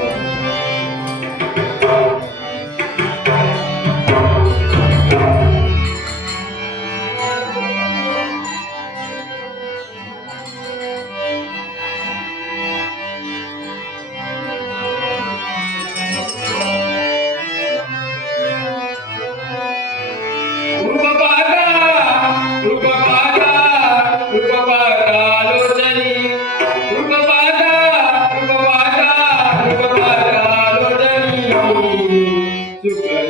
Thank you.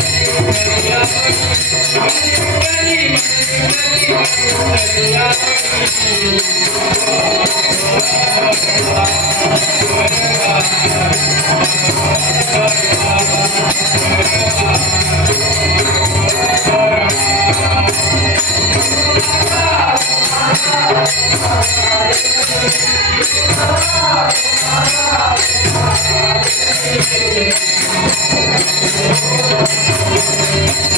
Thank you. Thank you.